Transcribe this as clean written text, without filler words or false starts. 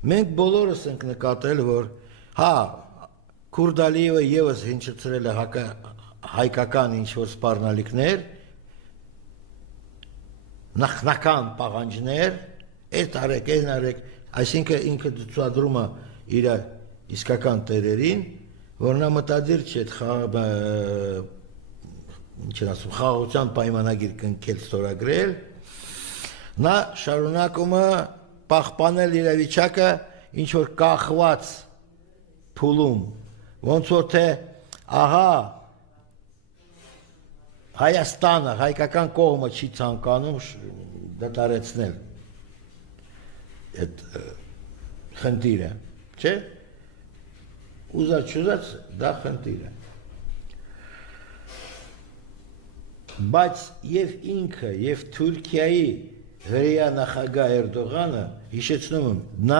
Մենք բոլորս ենք նկատել, որ հա Քուրդ Ալիևը եւս հնչեցրել է հայկական ինչ-որ սպառնալիքներ, նախնական պահանջներ, այդ արեք, այսինքն ինքը ցուցադրում է իր իսկական տերերին, որ նա մտադիր չէ խաղաղության պայմանագիր կնքել ստորագրել, նա շարունակում է պահպանել իր վիճակը ինչ որ կախված փուլում, ոնց որ թե ահա Հայաստանը, հայկական կողմը չի ցանկանում դադարեցնել այդ խնդիրը, չէ՞։ Ուզած դա խնդիր է։ Բայց եւ ինքը, եւ Թուրքիայի հրեա նախագահ Էրդողանը հիշեցնում եմ, նա